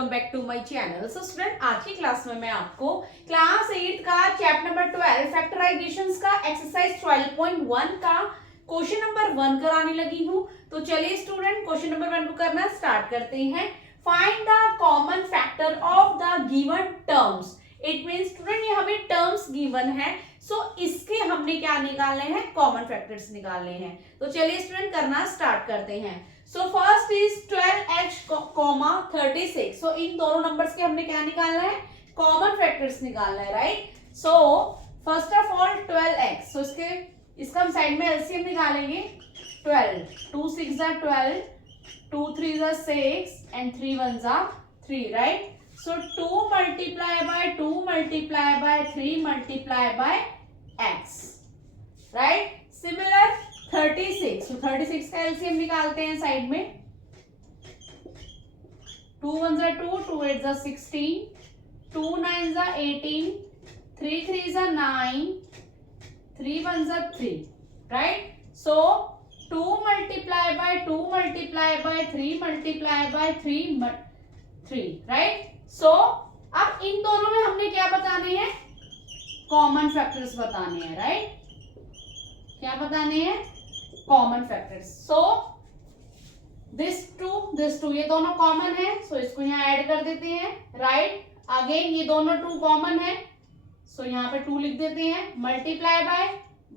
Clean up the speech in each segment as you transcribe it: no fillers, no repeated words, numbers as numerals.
Welcome back to my channel. So student, आज की class में मैं आपको क्लास 8 का चैप्टर नंबर 12 फैक्टराइजेशंस का एक्सरसाइज 12.1 का क्वेश्चन नंबर 1 कराने लगी हूँ। तो चलिए स्टूडेंट, क्वेश्चन नंबर 1 को करना स्टार्ट करते हैं। Find the common factor of the given terms. It mean student, ये हमें टर्म्स गिवन है, सो इसके हमने क्या निकालने हैं, कॉमन फैक्टर्स निकालने हैं। तो चलिए स्टूडेंट करना स्टार्ट करते हैं। So first is 12x, 36। सो इन दोनों नंबर्स के हमने क्या निकालना है, कॉमन फैक्टर्स निकालना है, right. So first of all 12x, सो इसका हम साइड में एलसीएम निकालेंगे। 12, 2 6 are 12, 2 3 are 6 and 3 1 are 3, right? So 2 multiply by 2 multiply by 3 multiply by x, right? Similar 36, so 36 का एलसीएम निकालते हैं साइड में। 2 1s are 2, 2 8s are 16, 2 9s are 18, 3 3s are 9, 3 1s are 3, right? So 2 multiply by 2 multiply by 3 multiply by 3, right? So अब इन दोनों में हमने क्या बताने हैं, कॉमन फैक्टर्स बताने हैं, राइट। क्या बताने हैं, common factors. So this two ये दोनों कॉमन है, सो इसको यहाँ ऐड कर देते हैं, राइट। अगेन ये दोनों 2 कॉमन है, सो यहाँ पे 2 लिख देते हैं। मल्टीप्लाई बाय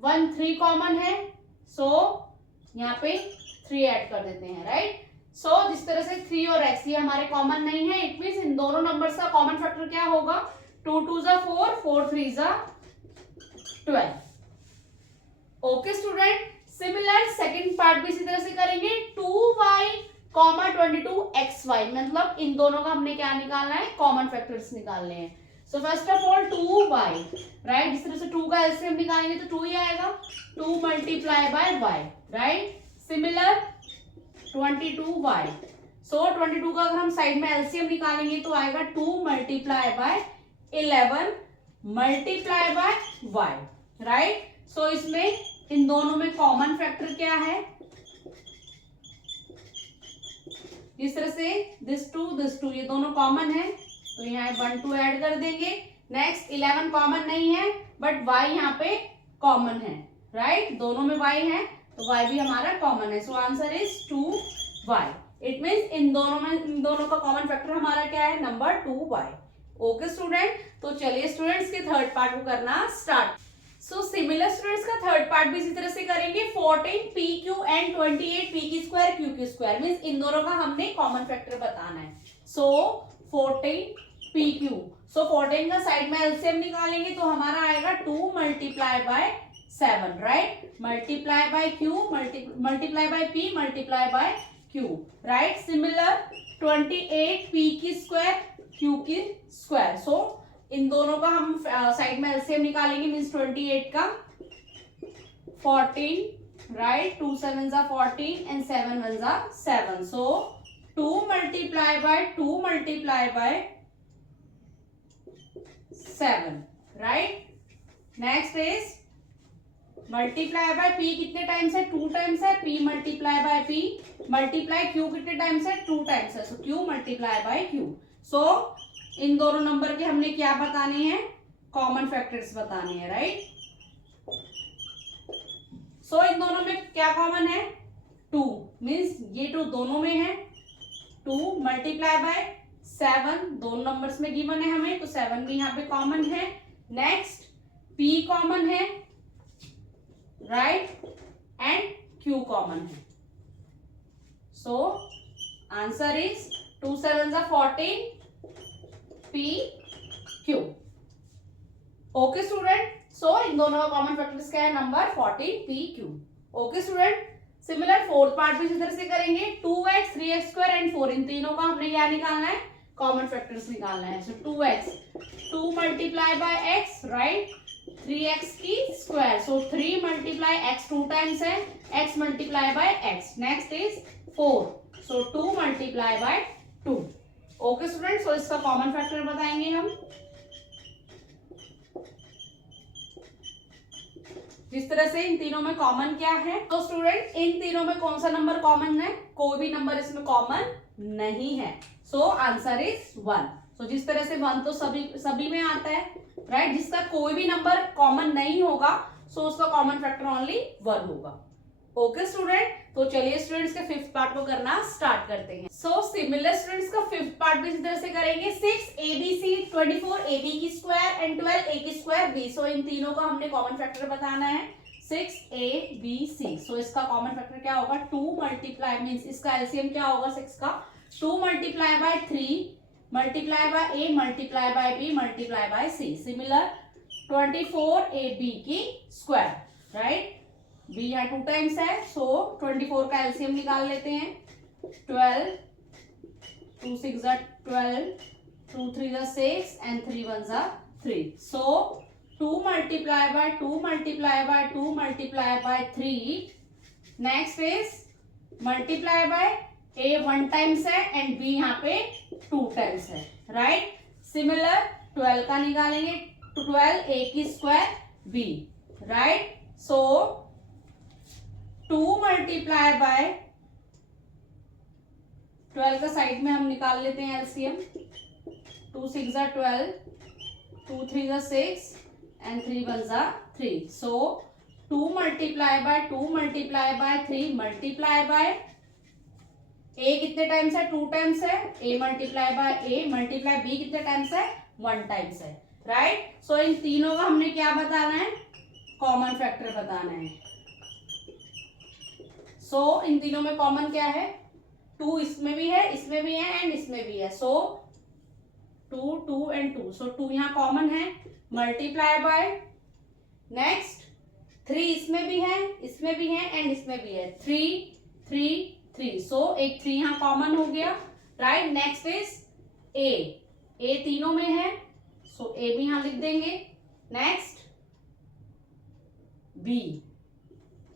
1 3 कॉमन है, सो यहाँ पे 3 ऐड कर देते हैं, राइट। सो जिस तरह से 3 और x ये हमारे कॉमन नहीं है, इट मींस इन दोनों नंबर्स का कॉमन फैक्टर क्या होगा, 2 2s are 4, 4 3s are 12। Okay student, similar second part भी इसी तरह से करेंगे। 2y, 22xy, मतलब इन दोनों का हमने क्या निकालना है, कॉमन फैक्टर्स निकालने हैं। So first of all 2y, right. जिस तरह से 2 का एलसीएम निकालेंगे तो 2 ही आएगा। 2 multiply by y, right. Similar 22y, सो 22 का अगर हम साइड में एलसीएम निकालेंगे तो आएगा 2 multiply by 11 multiply by y, right. So इसमें इन दोनों में कॉमन फैक्टर क्या है, जिस तरह से दिस टू ये दोनों कॉमन है, तो यहाँ 1 2 ऐड कर देंगे। नेक्स्ट 11 कॉमन नहीं है, बट y यहाँ पे कॉमन है, राइट। दोनों में y है तो y भी हमारा कॉमन है। So answer is 2y। It means in दोनों का कॉमन फैक्टर हमारा क्या है, नंबर 2y। ओके स्टूडेंट, तो चलिए स्टूडेंट्स के थर्ड पार्ट को करना स्टार्ट। सो सिमिलर स्टूडेंट्स का थर्ड पार्ट भी इसी तरह से करेंगे। 14 pq and 28 pq square qq square, means इन दोनों का हमने कॉमन फैक्टर बताना है। सो 14 pq, सो 14 का साइड में एलसीएम निकालेंगे तो हमारा आएगा 2 multiply by 7, right. Multiply by q, multiply by p, multiply by q, right. Similar 28 pq square qq square, so इन दोनों का हम साइड में एलसीएम निकालेंगे, मींस 28 का 14, right. 2 7s are 14 and 7 1s are 7, so 2 multiply by 2 multiply by 7, right। next is multiply by p, कितने times है, 2 times है। p multiply by p, multiply q कितने टाइम्स है, 2 टाइम्स है, so q multiply by q। so इन दोनों number के हमने क्या बताने हैं, कॉमन फैक्टर्स बताने हैं, राइट। सो इन दोनों में क्या कॉमन है, 2, मींस ये 2 दोनों में है। 2 मल्टीप्लाई बाय 7, दोनों नंबर्स में गिवन है हमें, तो 7 भी यहाँ पे कॉमन है। नेक्स्ट p कॉमन है, राइट, एंड q कॉमन है। So answer is 2 7s are 14 p q। Okay student, so इन दोनों का कॉमन फैक्टर्स क्या है, number 14 p q। Okay student, similar fourth part भी इसी तरह से करेंगे। 2x, 3x स्क्वायर एंड 4, इन तीनों का हमने क्या निकालना है, कॉमन फैक्टर्स निकालना है। So 2x, 2 multiply by x, right. 3x की square, so 3 multiply x 2 times है, x multiply by x। Next is 4, so 2 multiply by 2। Okay student, so इसका कॉमन फैक्टर बताएंगे हम। जिस तरह से इन तीनों में कॉमन क्या है, तो स्टूडेंट इन तीनों में कौन सा नंबर कॉमन है, कोई भी नंबर इसमें कॉमन नहीं है, सो आंसर इज 1। सो जिस तरह से 1 तो सभी में आता है, राइट, जिसका कोई भी नंबर कॉमन नहीं होगा सो उसका कॉमन फैक्टर ओनली 1 होगा। ओके स्टूडेंट, तो चलिए स्टूडेंट्स के फिफ्थ पार्ट को करना स्टार्ट करते हैं। सो सिमिलर स्टूडेंट्स का फिफ्थ पार्ट भी इस तरह से करेंगे। 6abc 24ab की स्क्वायर एंड 12a की स्क्वायर b। सो इन तीनों का हमने कॉमन फैक्टर बताना है 6abc। सो इसका कॉमन फैक्टर क्या होगा 2 मल्टीप्लाई मीन्स इसका एलसीएम क्या होगा 6 का 2 multiply by 3 multiply bye a multiply by b multiply by c। Similar 24ab की स्क्वायर, राइट, b यहाँ 2 टाइम्स है, सो 24 का एलसीएम निकाल लेते हैं 12, 2 6 12, 2 3 6 and 3 1 3। So 2 multiply by 2 multiply by 2 multiply by 3। Next is multiply by a 1 times है and b यहाँ पे 2 टाइम्स है, राइट। सिमिलर 12 का निकालेंगे 12a की स्क्वायर b, राइट। सो 2 मल्टीप्लाई बाय 12 का साइड में हम निकाल लेते हैं LCM 2 6 12, 2 3 6 and 3 1 3। So 2 multiply by 2 multiply by 3 multiply bye a कितने टाइम्स है 2 टाइम्स है, a multiply by a multiply b कितने टाइम्स है 1 टाइम्स है, राइट। सो इन तीनों का हमने क्या बताना है कॉमन फैक्टर बताना है। सो इन तीनों में कॉमन क्या है 2 इसमें भी है, इसमें भी है एंड इसमें भी है। सो 2 2 एंड 2। सो 2 यहाँ कॉमन है मल्टीप्लाई बाय नेक्स्ट 3 इसमें भी है, इसमें भी है एंड इसमें भी है 3 3 3। सो एक 3 यहाँ कॉमन हो गया, राइट। नेक्स्ट इज a तीनों में है, सो a भी यहाँ लिख देंगे। Next b,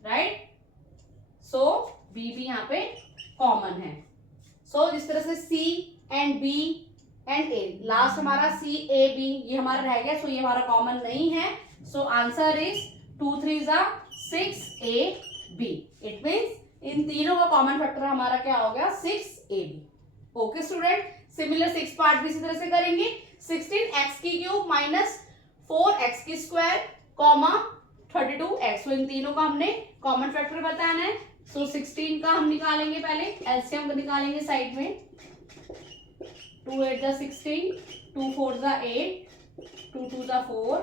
right. So b भी यहाँ पे कॉमन है। सो जिस तरह से c and b and a, last हमारा c a b ये हमारा रह गया, सो ये हमारा कॉमन नहीं है। So answer is 2 3 6 a b। It means in तीनों का कॉमन फैक्टर हमारा क्या हो गया 6 a b। Okay student, similar 6 part भी इसी तरह से करेंगे। 16x की क्यूब माइनस 4x की स्क्वायर कॉमा 32x। इन तीनों का हमने कॉमन फैक्टर बताना है। सो 16 का हम निकालेंगे, पहले एलसीएम निकालेंगे साइड में 2 8 16, 2 4 8, 2 2 4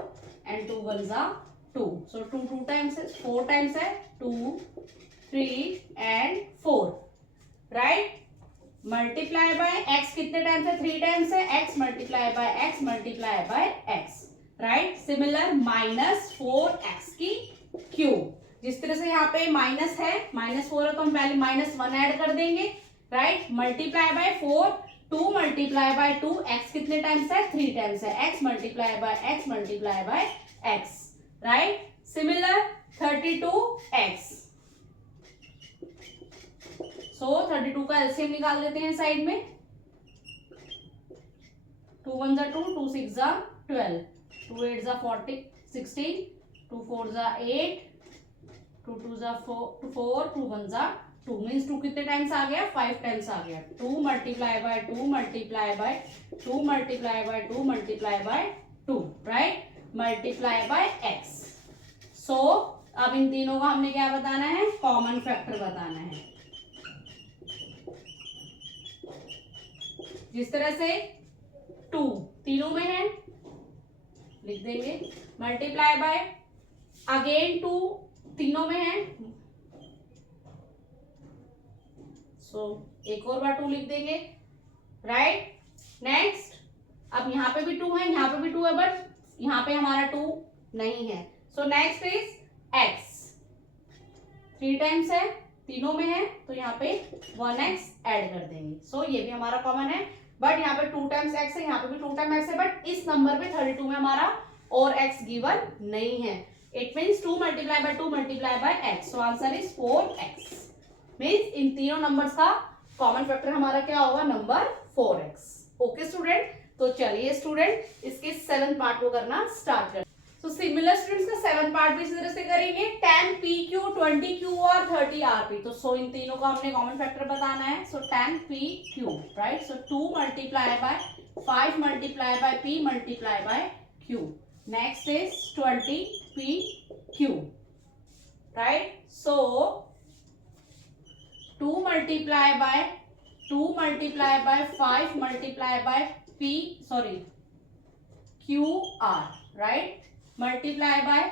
एंड 2 1 2। सो 2 2 टाइम्स है 4 टाइम्स है 2 3 and 4, right. Multiply by x कितने टाइम्स है 3 टाइम्स है, x multiply by x multiply by x, right. Similar minus 4x की क्यूब, जिस तरह से यहाँ पे माइनस है -4 है तो हम पहले -1 ऐड कर देंगे, right. Multiply bye 4 2 multiply by 2 x कितने टाइम्स है 3 टाइम्स है, x multiply by x multiply by x, right. Similar 32x। सो 32 का एलसीएम निकाल लेते हैं साइड में 2 1 2, 2 6 12, 2 8 40 16, 2 4 8, 2 2 4, 2 1 2। मीन्स 2 कितने टाइम्स आ गया 5 टाइम्स आ गया। 2 multiply by 2 multiply by 2 multiply by 2 multiply by 2, right. Multiply by x। सो अब इन तीनों का हमने क्या बताना है कॉमन फैक्टर बताना है। जिस तरह से 2 तीनों में है लिख देंगे, मल्टीप्लाई बाय अगेन 2 तीनों में है, सो एक और बार 2 लिख देंगे, राइट। नेक्स्ट अब यहाँ पे भी 2 है, यहाँ पे भी 2 है, बट यहाँ पे हमारा 2 नहीं है। So next is x 3 times है तीनों में है, तो यहाँ पे 1x ऐड कर देंगे। सो ये भी हमारा कॉमन है, बट यहाँ पे 2 टाइम्स x है, यहाँ पे भी 2 टाइम्स x है, बट इस नंबर पे 32 में हमारा और x गिवन नहीं है। It means 2 multiply by 2 multiply by x। So answer is 4x। Means in तीनों नंबर्स का कॉमन फैक्टर हमारा क्या होगा नंबर 4x। ओके स्टूडेंट, तो चलिए स्टूडेंट इसके 7th पार्ट को करना स्टार्ट कर। सो सिमिलर स्टूडेंट्स का 7 पार्ट भी इसी तरह से करेंगे। 10 PQ, 20 Q और 30 RP। तो सो इन तीनों का हमने कॉमन फैक्टर बताना है। सो 10 PQ, right. So 2 multiply by 5 multiply by P multiply by Q। Next is 20 PQ, right. So 2 multiply by 5 multiply bye QR, right. Multiply by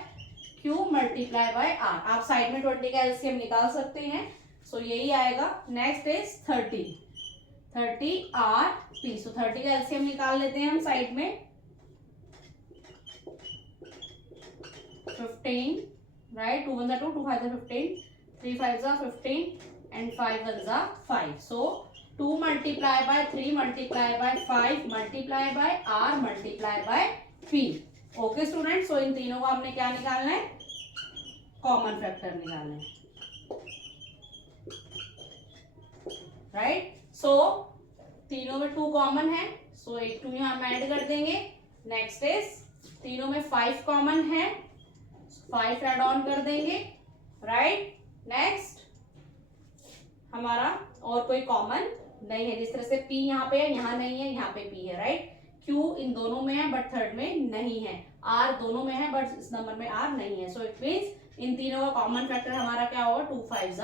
Q multiply by R। आप side में 20 का LCM निकाल सकते हैं। सो यही आएगा। Next is 30 RP। सो 30 का LCM निकाल लेते हैं हम साइड में। 15, right. 2 1 2, 2 5 15, 3 5 15 and 5 1 5। So 2 multiply by 3 multiply by 5 multiply by R multiply by P। Okay student. So इन तीनों को हमने क्या निकालना है, कॉमन फैक्टर निकालना है, राइट। सो तीनों में 2 कॉमन है। सो एक 2 यहां हम ऐड कर देंगे। नेक्स्ट इज तीनों में 5 कॉमन है, 5 ऐड ऑन कर देंगे, राइट। नेक्स्ट हमारा और कोई कॉमन नहीं है। जिस तरह से P यहाँ पे है, यहाँ नहीं है, यहाँ पे P है, राइट। Q इन दोनों में है बट थर्ड में नहीं है। R दोनों में है बट इस नंबर में R नहीं है। सो इट मींस इन तीनों का कॉमन फैक्टर हमारा क्या होगा, 2 5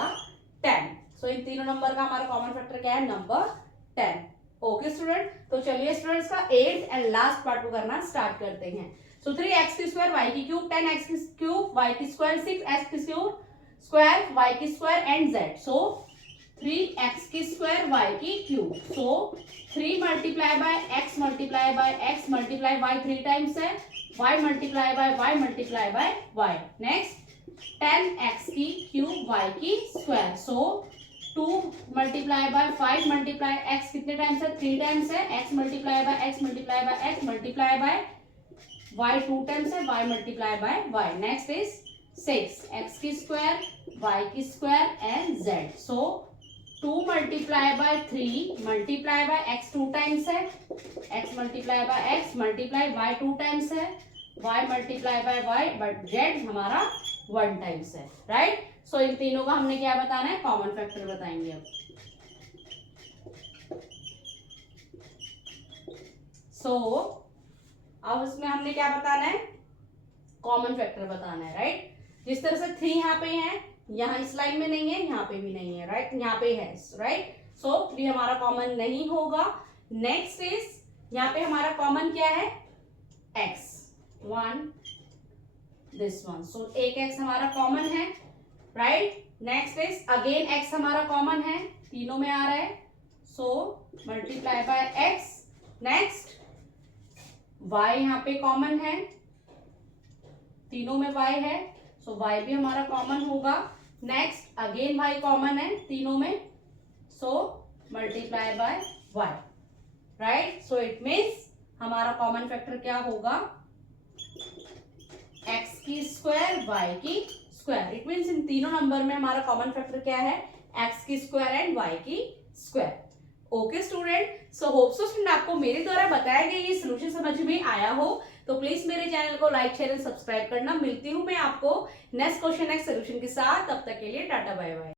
10। सो इन तीनों नंबर का हमारा कॉमन फैक्टर क्या है, नंबर 10। Okay student. तो चलिए स्टूडेंट्स का 8th एंड लास्ट पार्ट को करना स्टार्ट करते हैं। सो 3x की स्क्वायर y की क्यूब, 10x की क्यूब y की स्क्वायर, 6x की क्यूब स्क्वायर y की square and z। So 3x की स्क्वायर y की cube. So 3 multiply by x multiply by x multiply y 3 times है, y multiply by y multiply by y। Next 10x की cube y की square. So 2 multiply by 5 multiply x कितने times है, 3 times है, x multiply by x multiply by x multiply by y 2 times है, y multiply by y। Next is 6x की square y की square and z। So 2 multiply by 3 multiply by x 2 times है, x multiply by x multiply y 2 times है, y multiply by y but z हमारा 1 times है, right. सो इन तीनों का हमने क्या बताना है, कॉमन फैक्टर बताएंगे अब। सो अब इसमें हमने क्या बताना है, कॉमन फैक्टर बताना है, राइट। जिस तरह से 3 यहाँ पे है, यहाँ इस लाइन में नहीं है, यहाँ पे भी नहीं है, राइट। यहाँ पे है, राइट। सो 3 हमारा कॉमन नहीं होगा। नेक्स्ट इज यहाँ पे हमारा कॉमन क्या है, x 1 दिस वन। सो एक x हमारा कॉमन है, right. Next is again x हमारा कॉमन है, तीनों में आ रहा है। So multiply by x। Next y यहाँ पे कॉमन है, तीनों में y है, सो y भी हमारा कॉमन होगा। नेक्स्ट अगेन y कॉमन है तीनों में, so multiply by y, right. So it means हमारा कॉमन फैक्टर क्या होगा, x की स्क्वायर y की स्क्वायर। इट मीन्स इन तीनों नंबर में हमारा कॉमन फैक्टर क्या है, x की स्क्वायर एंड y की square. Okay student. So hope so student आपको मेरे द्वारा बताया गया ये सोल्यूशन समझ में आया हो। तो प्लीज मेरे चैनल को लाइक शेयर एंड सब्सक्राइब करना। मिलती हूँ मैं आपको नेक्स्ट क्वेश्चन नेक्स्ट सोल्यूशन के साथ। तब तक के लिए टाटा बाय बाय।